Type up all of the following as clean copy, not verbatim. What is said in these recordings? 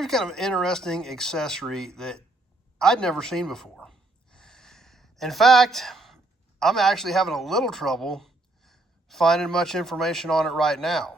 Here's kind of an interesting accessory that I'd never seen before. In fact, I'm actually having a little trouble finding much information on it right now.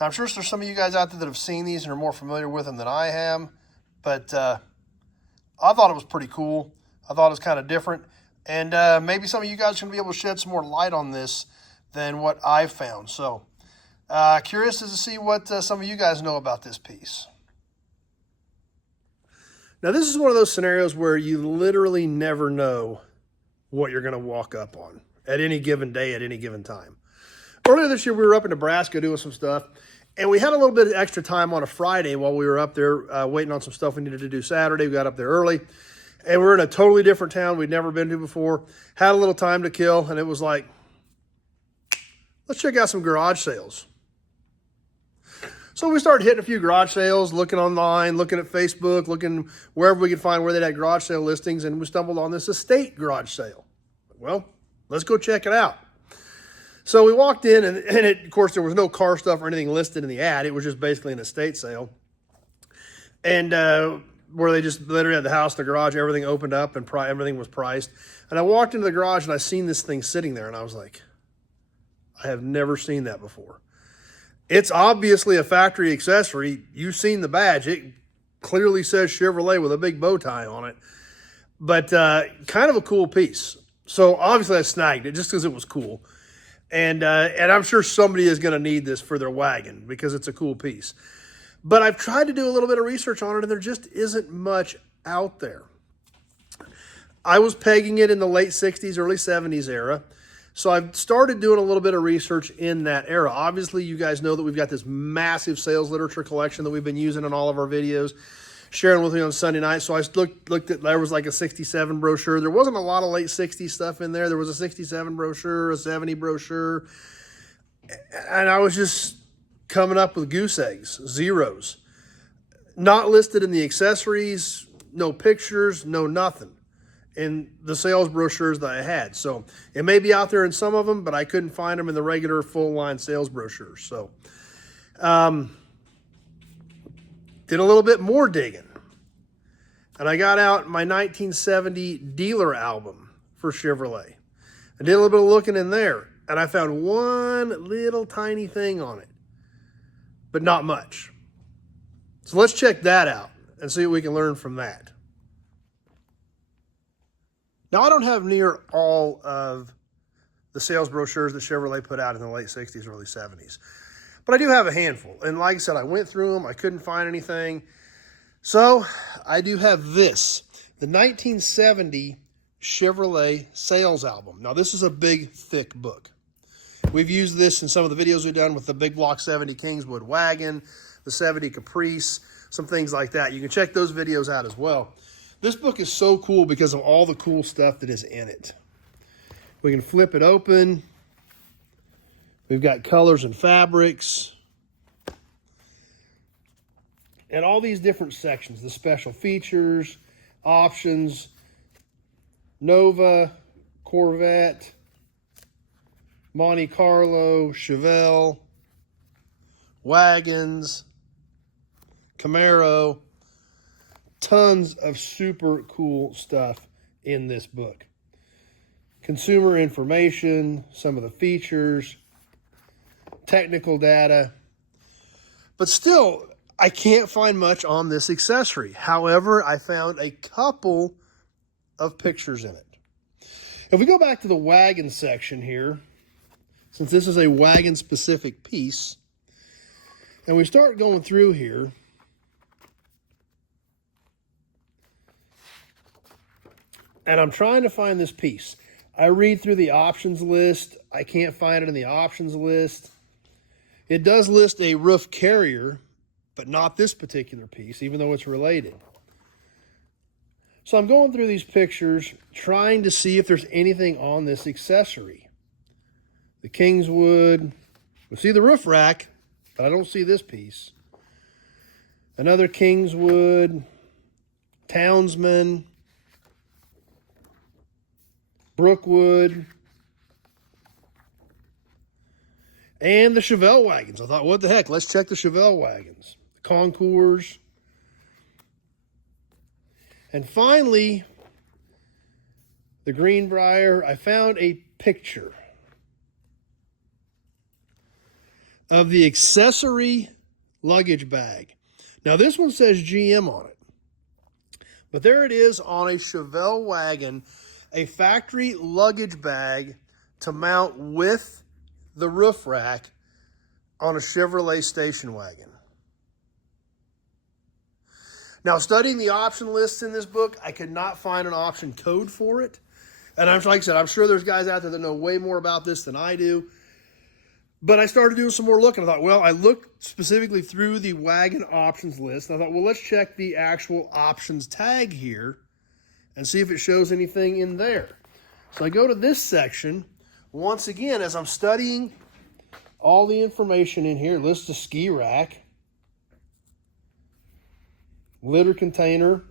Now, I'm sure there's some of you guys out there that have seen these and are more familiar with them than I am, but I thought it was pretty cool. I thought it was kind of different, and maybe some of you guys are going to be able to shed some more light on this than what I've found. So, curious to see what some of you guys know about this piece. Now, this is one of those scenarios where you literally never know what you're going to walk up on at any given day, at any given time. Earlier this year, we were up in Nebraska doing some stuff, and we had a little bit of extra time on a Friday while we were up there waiting on some stuff we needed to do Saturday. We got up there early, and we were in a totally different town we'd never been to before. Had a little time to kill, and it was like, let's check out some garage sales. So we started hitting a few garage sales, looking online, looking at Facebook, looking wherever we could find where they had garage sale listings, and we stumbled on this estate garage sale. Well, let's go check it out. So we walked in, and of course, there was no car stuff or anything listed in the ad. It was just basically an estate sale. And where they just literally had the house, the garage, everything opened up, and everything was priced. And I walked into the garage, and I seen this thing sitting there, and I was like, I have never seen that before. It's obviously a factory accessory. You've seen the badge. It clearly says Chevrolet with a big bow tie on it. But kind of a cool piece. So obviously I snagged it just because it was cool. And I'm sure somebody is going to need this for their wagon because it's a cool piece. But I've tried to do a little bit of research on it, and there just isn't much out there. I was pegging it in the late 60s, early 70s era. So I've started doing a little bit of research in that era. Obviously, you guys know that we've got this massive sales literature collection that we've been using in all of our videos, sharing with me on Sunday night. So I looked at, there was like a 67 brochure. There wasn't a lot of late 60s stuff in there. There was a 67 brochure, a 70 brochure. And I was just coming up with goose eggs, zeros. Not listed in the accessories, no pictures, no nothing in the sales brochures that I had. So it may be out there in some of them, but I couldn't find them in the regular full line sales brochures. So did a little bit more digging, and I got out my 1970 dealer album for Chevrolet. I did a little bit of looking in there, and I found one little tiny thing on it, but not much. So let's check that out and see what we can learn from that. Now, I don't have near all of the sales brochures that Chevrolet put out in the late 60s, early 70s. But I do have a handful. And like I said, I went through them. I couldn't find anything. So I do have this, the 1970 Chevrolet sales album. Now, this is a big, thick book. We've used this in some of the videos we've done with the big block 70 Kingswood Wagon, the 70 Caprice, some things like that. You can check those videos out as well. This book is so cool because of all the cool stuff that is in it. We can flip it open. We've got colors and fabrics. And all these different sections, the special features, options, Nova, Corvette, Monte Carlo, Chevelle, wagons, Camaro. Tons of super cool stuff in this book. Consumer information, some of the features, technical data. But still, I can't find much on this accessory. However, I found a couple of pictures in it. If we go back to the wagon section here, since this is a wagon-specific piece, and we start going through here, and I'm trying to find this piece. I read through the options list. I can't find it in the options list. It does list a roof carrier, but not this particular piece, even though it's related. So I'm going through these pictures, trying to see if there's anything on this accessory. The Kingswood. We see the roof rack, but I don't see this piece. Another Kingswood. Townsman. Brookwood, and the Chevelle wagons. I thought, what the heck? Let's check the Chevelle wagons. The Concours, And finally, the Greenbrier, I found a picture of the Accessory luggage bag. Now this one says GM on it, but there it is on a Chevy Wagon, a factory luggage bag to mount with the roof rack on a Chevrolet station wagon. Now, studying the option lists in this book, I could not find an option code for it. And like I said, I'm sure there's guys out there that know way more about this than I do. But I started doing some more looking. I thought, well, I looked specifically through the Wagon options list. And I thought, well, let's check the actual options tag here and see if it shows anything in there. So I go to this section. Once again, as I'm studying all the information in here, it lists a ski rack, litter container,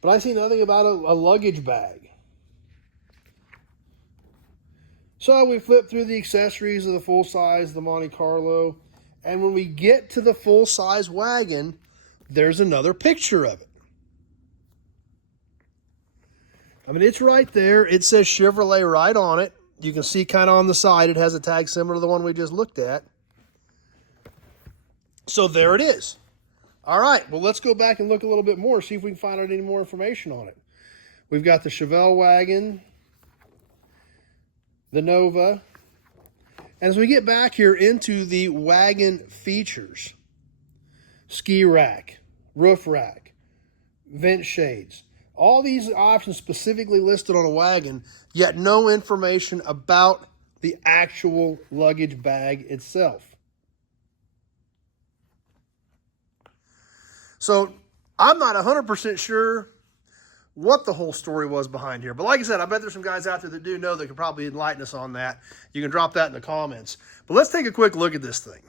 but I see nothing about a luggage bag. So we flip through the accessories of the full size, the Monte Carlo, and when we get to the full size wagon, there's another picture of it. I mean, it's right there. It says Chevrolet right on it. You can see kind of on the side, it has a tag similar to the one we just looked at. So there it is. All right, well, let's go back and look a little bit more, see if we can find out any more information on it. We've got the Chevy Wagon, the Nova. And as we get back here into the wagon features, ski rack, roof rack, vent shades, all these options specifically listed on a wagon, yet no information about the actual luggage bag itself. So I'm not 100% sure what the whole story was behind here. But like I said, I bet there's some guys out there that do know that could probably enlighten us on that. You can drop that in the comments. But let's take a quick look at this thing.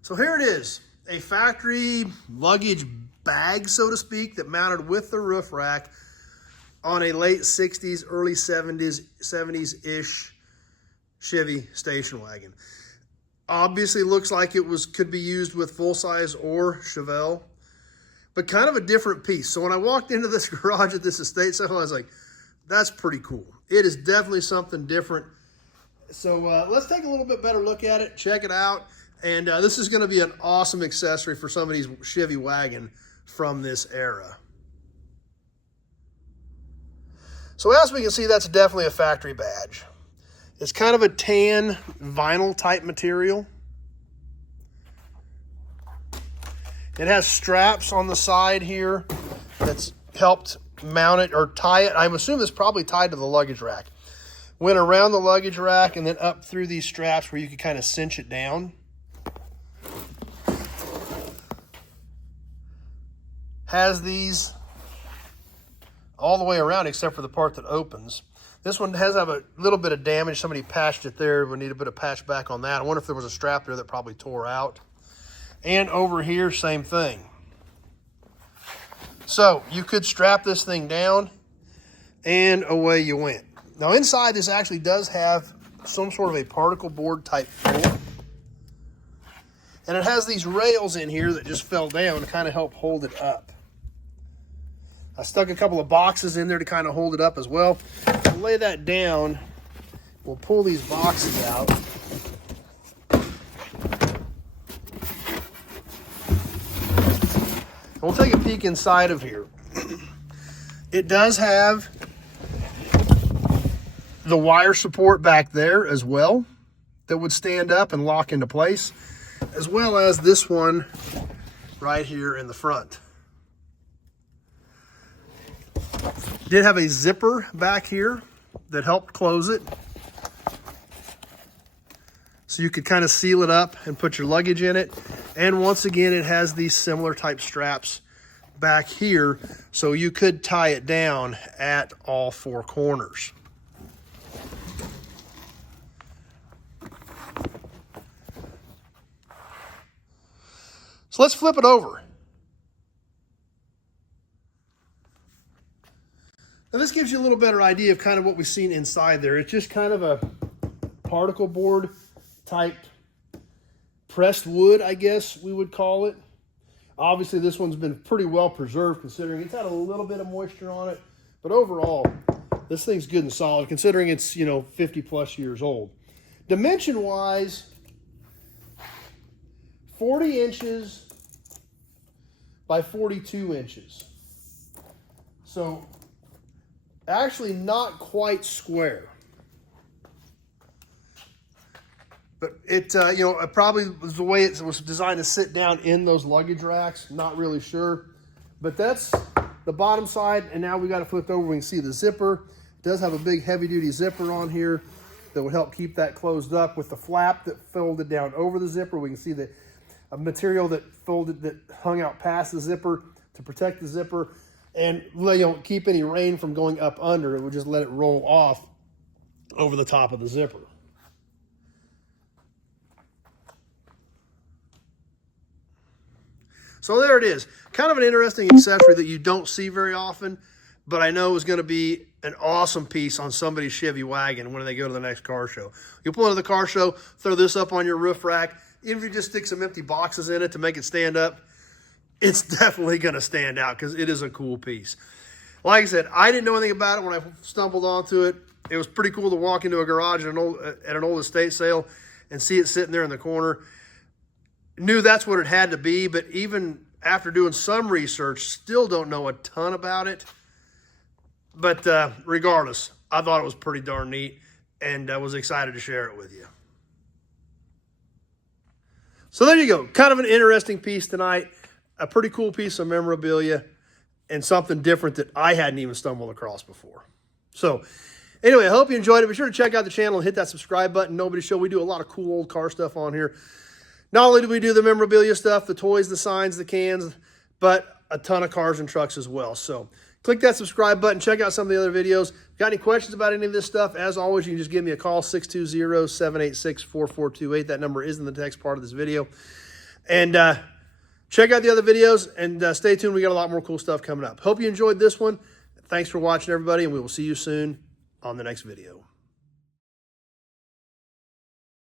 So here it is, a factory luggage bag, so to speak, that mounted with the roof rack on a late 60s, early 70s-ish Chevy station wagon. Obviously looks like it could be used with full-size or Chevelle, but kind of a different piece. So when I walked into this garage at this estate sale, I was like, that's pretty cool. It is definitely something different. So let's take a little bit better look at it, check it out. And this is going to be an awesome accessory for somebody's Chevy wagon from this era. So as we can see, that's definitely a factory badge. It's kind of a tan vinyl type material. It has straps on the side here that's helped mount it or tie it. I'm assuming it's probably tied to the luggage rack. Went around the luggage rack and then up through these straps where you could kind of cinch it down. Has these all the way around except for the part that opens. This one has a little bit of damage. Somebody patched it there. We need a bit of patch back on that. I wonder if there was a strap there that probably tore out. And over here, same thing. So you could strap this thing down and away you went. Now inside this actually does have some sort of a particle board type floor. And it has these rails in here that just fell down to kind of help hold it up. I stuck a couple of boxes in there to kind of hold it up as well. We'll lay that down. We'll pull these boxes out. And we'll take a peek inside of here. It does have the wire support back there as well that would stand up and lock into place, as well as this one right here in the front. Did have a zipper back here that helped close it. So you could kind of seal it up and put your luggage in it. And once again, it has these similar type straps back here, so you could tie it down at all four corners. So let's flip it over. Now this gives you a little better idea of kind of what we've seen inside there. It's just kind of a particle board type pressed wood, I guess we would call it. Obviously, this one's been pretty well preserved considering it's had a little bit of moisture on it. But overall, this thing's good and solid considering it's, 50 plus years old. Dimension-wise, 40 inches by 42 inches. So, actually not quite square. But it, probably was the way it was designed to sit down in those luggage racks. Not really sure. But that's the bottom side. And now we got to flip over. We can see the zipper. It does have a big heavy-duty zipper on here that would help keep that closed up with the flap that folded down over the zipper. We can see the material that hung out past the zipper to protect the zipper and keep any rain from going up under. It would just let it roll off over the top of the zipper. So there it is. Kind of an interesting accessory that you don't see very often, but I know is going to be an awesome piece on somebody's Chevy Wagon when they go to the next car show. You'll pull into the car show, throw this up on your roof rack. Even if you just stick some empty boxes in it to make it stand up, it's definitely going to stand out because it is a cool piece. Like I said, I didn't know anything about it when I stumbled onto it. It was pretty cool to walk into a garage at an old estate sale and see it sitting there in the corner. Knew that's what it had to be, but even after doing some research, still don't know a ton about it. But regardless, I thought it was pretty darn neat, and I was excited to share it with you. So there you go. Kind of an interesting piece tonight. A pretty cool piece of memorabilia and something different that I hadn't even stumbled across before. So anyway, I hope you enjoyed it. Be sure to check out the channel and hit that subscribe button. Nobody Show. We do a lot of cool old car stuff on here. Not only do we do the memorabilia stuff, the toys, the signs, the cans, but a ton of cars and trucks as well. So click that subscribe button. Check out some of the other videos. If you got any questions about any of this stuff, as always, you can just give me a call, 620-786-4428. That number is in the text part of this video. And check out the other videos and stay tuned. We got a lot more cool stuff coming up. Hope you enjoyed this one. Thanks for watching, everybody, and we will see you soon on the next video.